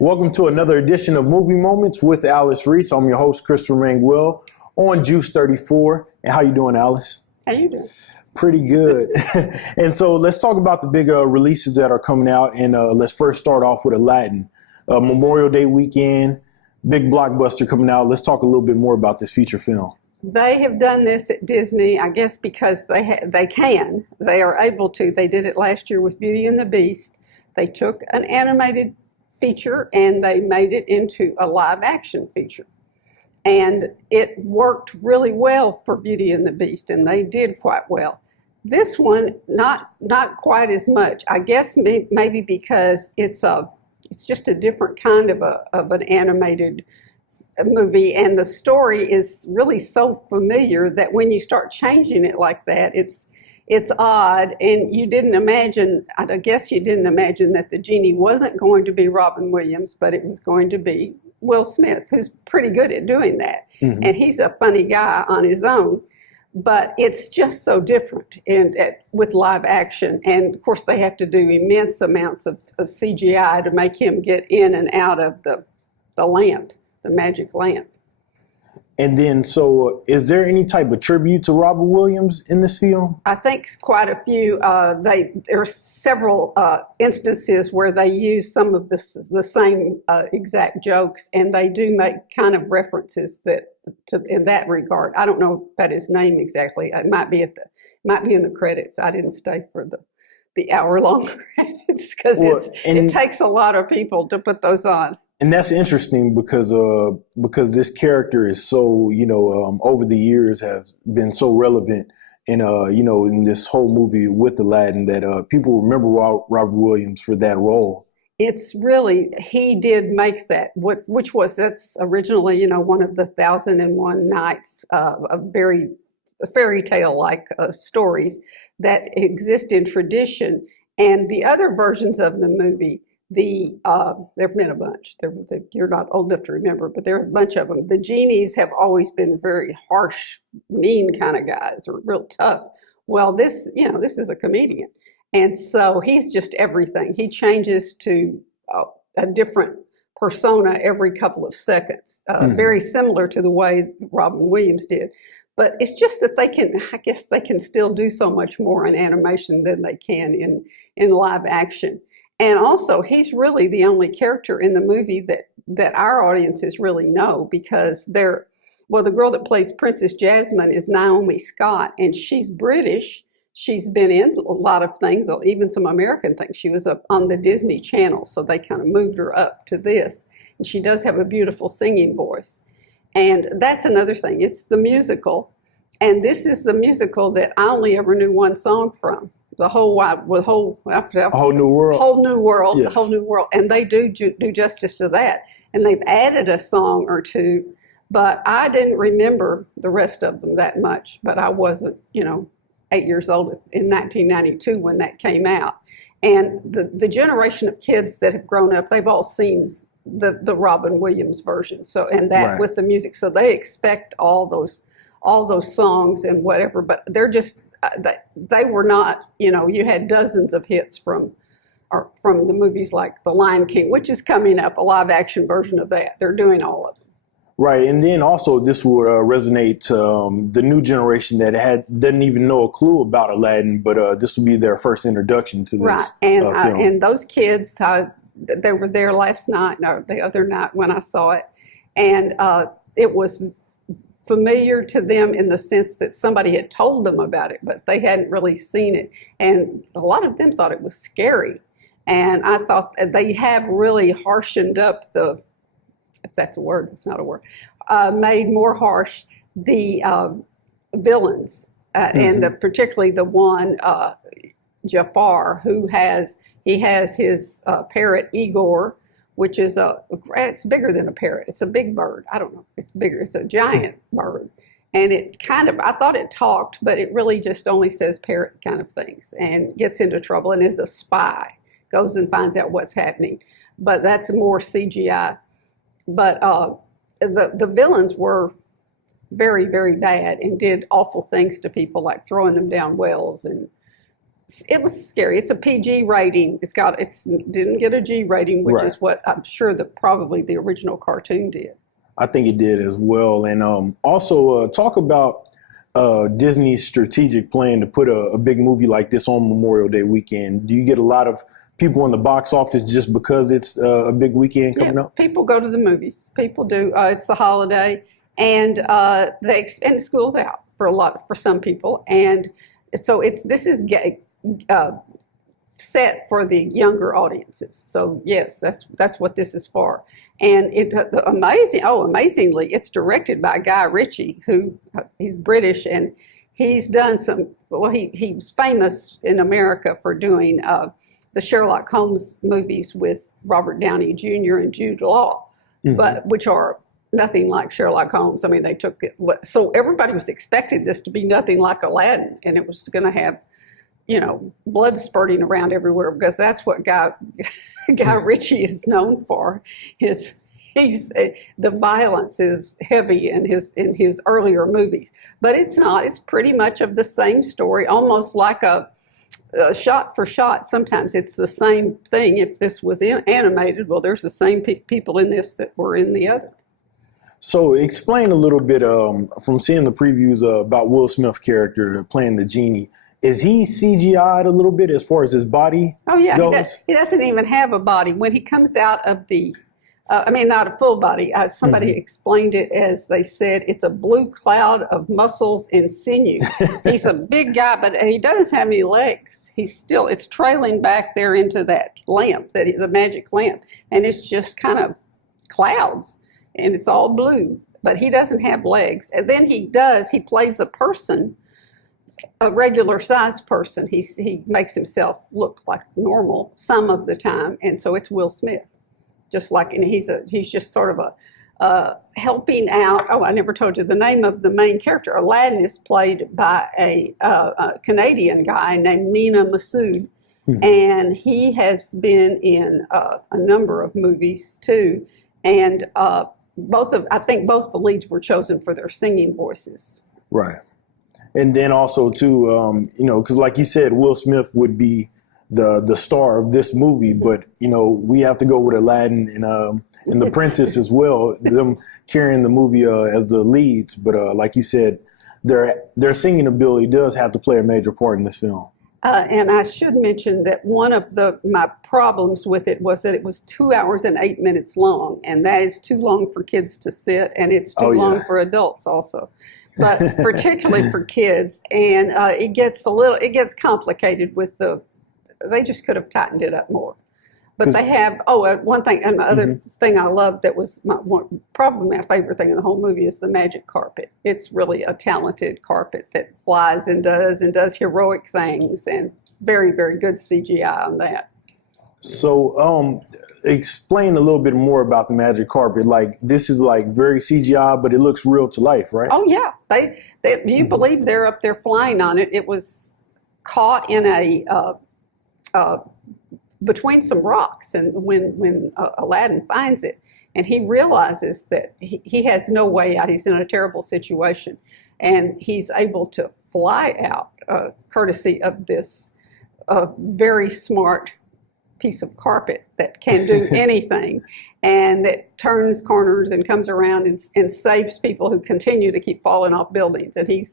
Welcome to another edition of Movie Moments with Alice Reese. I'm your host, Christopher Manguel, on Juice 34. And how you doing, Alice? How you doing? Pretty good. And so let's talk about the big releases that are coming out. And let's first start off with Aladdin. Memorial Day weekend, big blockbuster coming out. Let's talk a little bit more about this feature film. They have done this at Disney, I guess, because they can. They are able to. They did it last year with Beauty and the Beast. They took an animated feature and they made it into a live action feature. And it worked really well for Beauty and the Beast, and they did quite well. This one, not quite as much. I guess maybe because it's just a different kind of an animated movie, and the story is really so familiar that when you start changing it like that, it's odd. And I guess you didn't imagine that the genie wasn't going to be Robin Williams, but it was going to be Will Smith, who's pretty good at doing that. Mm-hmm. And he's a funny guy on his own, but it's just so different with live action. And of course they have to do immense amounts of CGI to make him get in and out of the lamp, the magic lamp. And then, so is there any type of tribute to Robin Williams in this film? I think quite a few. There are several instances where they use some of the same exact jokes, and they do make kind of references in that regard. I don't know about his name exactly. It might be in the credits. I didn't stay for the hour-long credits because it takes a lot of people to put those on. And that's interesting because this character is so, over the years have been so relevant in this whole movie with Aladdin that people remember Robert Williams for that role. It's really, he did make that, that's originally, one of the 1001 Nights of very fairy tale-like stories that exist in tradition. And the other versions of the movie, there've been a bunch. You're not old enough to remember, but there are a bunch of them. The genies have always been very harsh, mean kind of guys, or real tough. Well, this is a comedian, and so he's just everything. He changes to a different persona every couple of seconds, very similar to the way Robin Williams did. But it's just that they can still do so much more in animation than they can in live action. And also, he's really the only character in the movie that our audiences really know, because the girl that plays Princess Jasmine is Naomi Scott, and she's British. She's been in a lot of things, even some American things. She was up on the Disney Channel, so they kind of moved her up to this. And she does have a beautiful singing voice. And that's another thing. It's the musical, and this is the musical that I only ever knew one song from. The whole new world, yes. The whole new world, and they do justice to that. And they've added a song or two, but I didn't remember the rest of them that much. But I wasn't, 8 years old in 1992 when that came out. And the generation of kids that have grown up, they've all seen the Robin Williams version. So, and that right. With the music, so they expect all those songs and whatever. But they're just. They were not, you had dozens of hits from the movies like The Lion King, which is coming up, a live action version of that. They're doing all of them. Right. And then also this would resonate to the new generation that doesn't even know a clue about Aladdin, but this will be their first introduction to this right. And, film. And those kids, they were there last night, or the other night when I saw it. And it was familiar to them in the sense that somebody had told them about it, but they hadn't really seen it. And a lot of them thought it was scary. And I thought they have really harshened up if that's a word, it's not a word, made more harsh the villains, and particularly the one, Jafar, he has his parrot Igor, which is it's bigger than a parrot. It's a big bird. I don't know. It's bigger. It's a giant bird. And I thought it talked, but it really just only says parrot kind of things and gets into trouble and is a spy, goes and finds out what's happening. But that's more CGI. But the villains were very, very bad and did awful things to people, like throwing them down wells and it was scary. It's a PG rating. It's didn't get a G rating, which Right. is what I'm sure that probably the original cartoon did. I think it did as well. And also talk about Disney's strategic plan to put a big movie like this on Memorial Day weekend. Do you get a lot of people in the box office just because it's a big weekend coming up? People go to the movies. People do. It's a holiday, and the school's out for some people, and so this is set for the younger audiences. So yes, that's what this is for. And amazingly, it's directed by Guy Ritchie, who he's British, and he's done some. Well, he's famous in America for doing the Sherlock Holmes movies with Robert Downey Jr. and Jude Law, but which are nothing like Sherlock Holmes. I mean, they took it. So everybody was expecting this to be nothing like Aladdin, and it was going to have, blood spurting around everywhere, because that's what Guy Ritchie is known for. The violence is heavy in his earlier movies, but it's not. It's pretty much of the same story, almost like a shot for shot. Sometimes it's the same thing. If this was animated, well, there's the same people in this that were in the other. So explain a little bit from seeing the previews about Will Smith's character playing the genie. Is he CGI'd a little bit as far as his body goes? He doesn't even have a body. When he comes out of the, not a full body. Somebody explained it as, they said, it's a blue cloud of muscles and sinew. He's a big guy, but he doesn't have any legs. It's trailing back there into that lamp, the magic lamp, and it's just kind of clouds. And it's all blue, but he doesn't have legs. And then he plays a person, a regular sized person. He makes himself look like normal some of the time. And so it's Will Smith, just like, and he's just sort of a helping out. Oh, I never told you the name of the main character. Aladdin is played by a Canadian guy named Mina Massoud. And he has been in a number of movies too. And, I think both the leads were chosen for their singing voices. Right. And then also too, because like you said, Will Smith would be the star of this movie, but we have to go with Aladdin and the Princess as well, them carrying the movie as the leads. But like you said, their singing ability does have to play a major part in this film. And I should mention that one of my problems with it was that it was 2 hours and 8 minutes long, and that is too long for kids to sit, and it's too long for adults also, but particularly for kids. And it gets complicated with they just could have tightened it up more. But they have, one thing, and the other thing I loved that was probably my favorite thing in the whole movie is the magic carpet. It's really a talented carpet that flies and does heroic things, and very, very good CGI on that. So explain a little bit more about the magic carpet. Like, this is like very CGI, but it looks real to life, right? Oh yeah, you believe they're up there flying on it. It was caught in between some rocks, and when Aladdin finds it, and he realizes that he has no way out, he's in a terrible situation, and he's able to fly out courtesy of this very smart piece of carpet that can do anything, and that turns corners and comes around and saves people who continue to keep falling off buildings. And he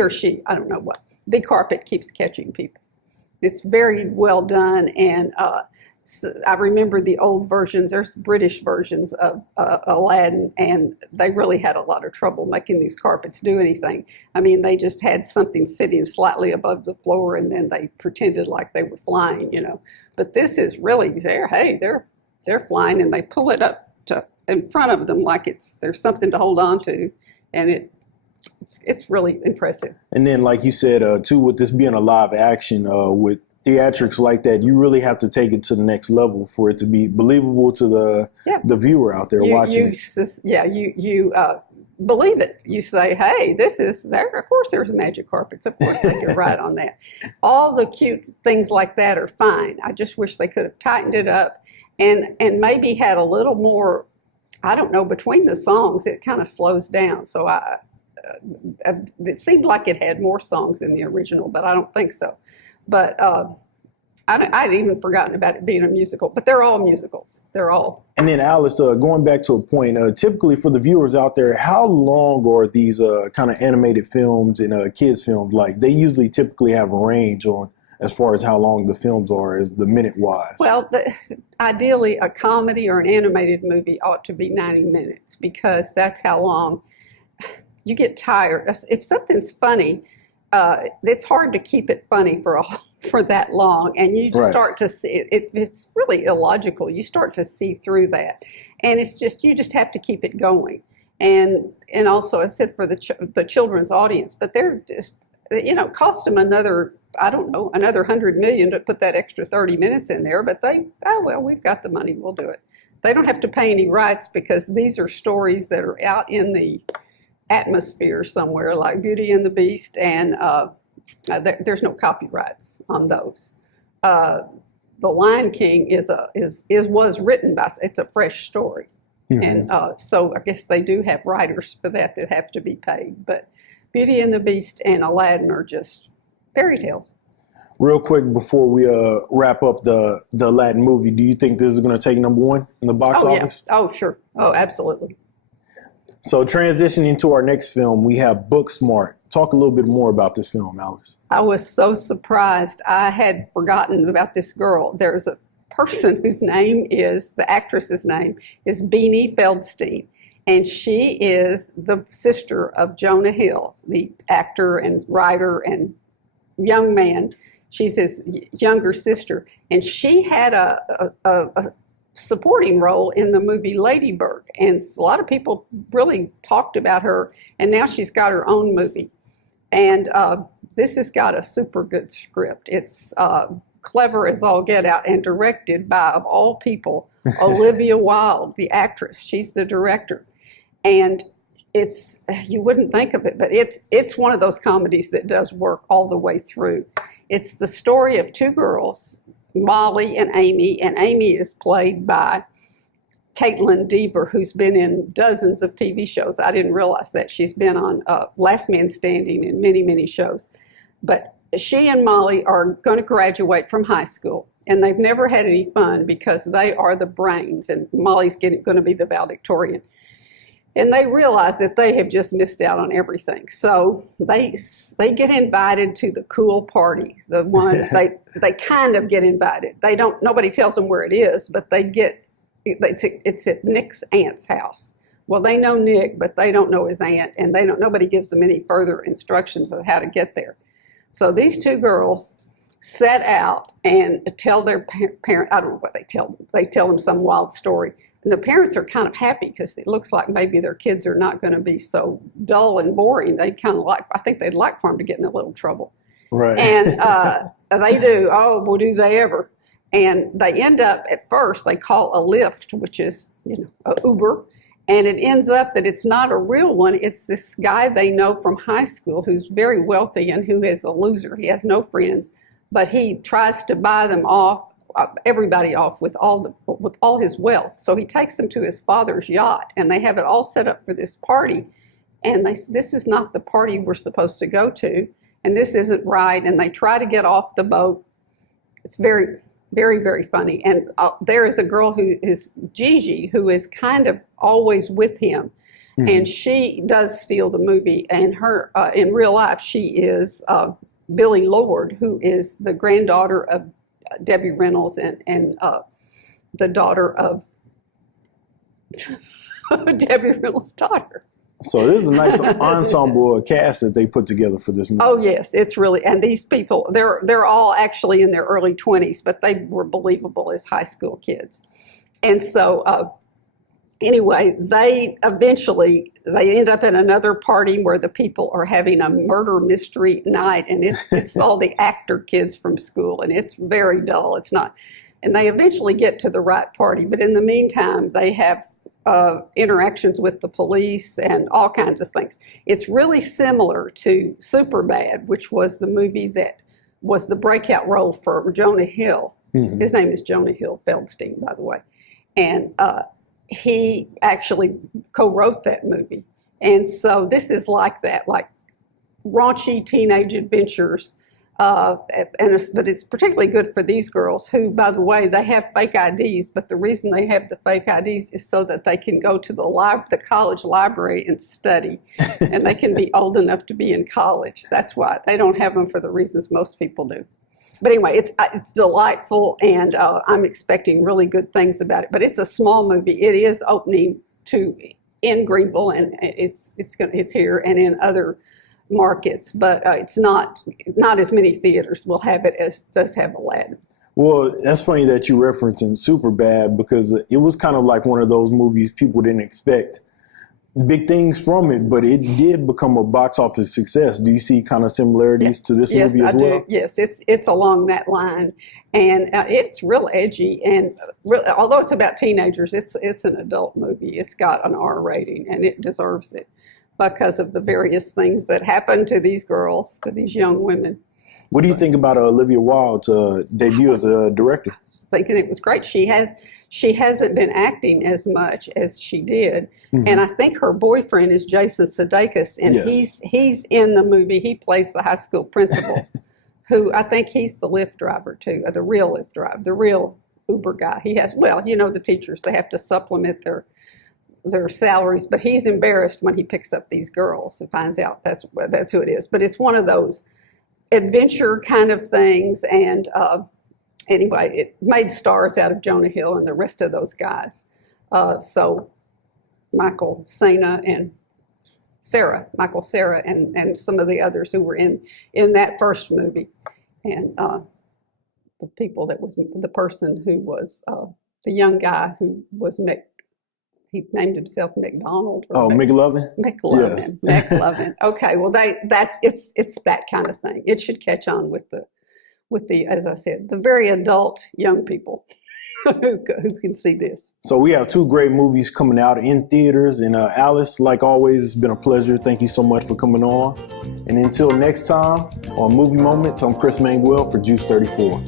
or she, I don't know what, the carpet keeps catching people. It's very well done, and I remember the old versions. There's British versions of Aladdin, and they really had a lot of trouble making these carpets do anything. I mean, they just had something sitting slightly above the floor, and then they pretended like they were flying, But this is really they're flying, and they pull it up in front of them like there's something to hold on to, and it's really impressive. And then, like you said, too, with this being a live action, with theatrics like that, you really have to take it to the next level for it to be believable to the viewer out there watching it. You believe it. You say, hey, this is there. Of course there's magic carpets. Of course they could ride on that. All the cute things like that are fine. I just wish they could have tightened it up and maybe had a little more, I don't know, between the songs. It kind of slows down. So it seemed like it had more songs in the original, but I don't think so. But I'd even forgotten about it being a musical, but they're all musicals. They're all. And then Alice, going back to a point, typically for the viewers out there, how long are these kind of animated films and kids films? Like they usually typically have a range on as far as how long the films are, as the minute wise. Well, ideally a comedy or an animated movie ought to be 90 minutes because that's how long you get tired. If something's funny, it's hard to keep it funny for that long, and you start to see it's really illogical. You start to see through that, and it's just you just have to keep it going. And also, I said for the children's audience, but they're just cost them another $100 million to put that extra 30 minutes in there. But we've got the money, we'll do it. They don't have to pay any rights because these are stories that are out in the atmosphere somewhere, like Beauty and the Beast, and there's no copyrights on those. The Lion King was written by, it's a fresh story, and so I guess they do have writers for that have to be paid. But Beauty and the Beast and Aladdin are just fairy tales. Real quick before we wrap up the Aladdin movie, do you think this is going to take #1 in the box office? Yeah. Oh, sure. Oh, absolutely. So transitioning to our next film, we have Booksmart. Talk a little bit more about this film, Alice. I was so surprised. I had forgotten about this girl. There's a person whose name the actress's name is Beanie Feldstein. And she is the sister of Jonah Hill, the actor and writer and young man. She's his younger sister. And she had a supporting role in the movie Lady Bird. And a lot of people really talked about her. And now she's got her own movie. And this has got a super good script. It's clever as all get out and directed by, of all people, Olivia Wilde, the actress. She's the director. And you wouldn't think of it, but it's one of those comedies that does work all the way through. It's the story of two girls, Molly and Amy is played by Caitlin Dever, who's been in dozens of TV shows. I didn't realize that. She's been on Last Man Standing and many, many shows. But she and Molly are going to graduate from high school, and they've never had any fun because they are the brains, and Molly's going to be the valedictorian. And they realize that they have just missed out on everything. So they get invited to the cool party. The one they kind of get invited. Nobody tells them where it is, but it's at Nick's aunt's house. Well, they know Nick, but they don't know his aunt, and nobody gives them any further instructions of how to get there. So these two girls set out and tell their parent. I don't know what they tell them. They tell them some wild story. And the parents are kind of happy because it looks like maybe their kids are not going to be so dull and boring. I think they'd like for them to get in a little trouble. Right. And they do. Oh, boy, do they ever. And they end up, at first, they call a Lyft, which is, a Uber. And it ends up that it's not a real one. It's this guy they know from high school who's very wealthy and who is a loser. He has no friends, but he tries to buy them off. Everybody off with all his wealth. So he takes them to his father's yacht, and they have it all set up for this party. And this is not the party we're supposed to go to, and this isn't right. And they try to get off the boat. It's very, very, very funny. And there is a girl who is Gigi, who is kind of always with him, and she does steal the movie. And her, in real life, she is Billie Lourd, who is the granddaughter of Debbie Reynolds and the daughter of Debbie Reynolds' daughter. So this is a nice ensemble cast that they put together for this movie. Oh yes, it's really, and these people, they're all actually in their early 20s, but they were believable as high school kids. And so anyway, they end up at another party where the people are having a murder mystery night, and it's all the actor kids from school, and it's very dull. It's not, and they eventually get to the right party, but in the meantime, they have interactions with the police and all kinds of things. It's really similar to Superbad, which was the movie that was the breakout role for Jonah Hill. His name is Jonah Hill Feldstein, by the way, and he actually co-wrote that movie, And so this is like that, like raunchy teenage adventures. But it's particularly good for these girls who, by the way, they have fake IDs, but the reason they have the fake IDs is so that they can go to the college library and study, and they can be old enough to be in college. That's why. They don't have them for the reasons most people do. But anyway, it's delightful, and I'm expecting really good things about it. But it's a small movie. It is opening in Greenville, and it's here and in other markets, but it's not as many theaters will have it as does have Aladdin. Well, that's funny that you referencing Superbad, because it was kind of like one of those movies people didn't expect big things from it, but it did become a box office success. Do you see kind of similarities to this movie as well? Do. Yes, it's along that line, and it's real edgy, and although it's about teenagers, it's an adult movie. It's got an R rating, and it deserves it, because of the various things that happen to these girls, to these young women. What do you think about Olivia Wilde's debut as a director? I was thinking it was great. She hasn't been acting as much as she did, and I think her boyfriend is Jason Sudeikis, and yes. he's in the movie. He plays the high school principal, who I think he's the Lyft driver too, the real Lyft driver, the real Uber guy. He has, well, the teachers, they have to supplement their salaries, but he's embarrassed when he picks up these girls and finds out that's who it is. But it's one of those adventure kind of things, and anyway, it made stars out of Jonah Hill and the rest of those guys. So Michael Cera and some of the others who were in that first movie, and the people that was the person who was the young guy who was he named himself McDonald. McLovin? McLovin. Yes. McLovin. Okay, well, it's that kind of thing. It should catch on with the, as I said, the very adult young people who can see this. So we have two great movies coming out in theaters. And Alice, like always, it's been a pleasure. Thank you so much for coming on. And until next time on Movie Moments, I'm Chris Manguel for Juice 34.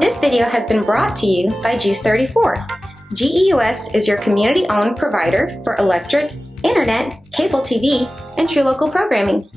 This video has been brought to you by Juice 34. GEUS is your community-owned provider for electric, internet, cable TV, and true local programming.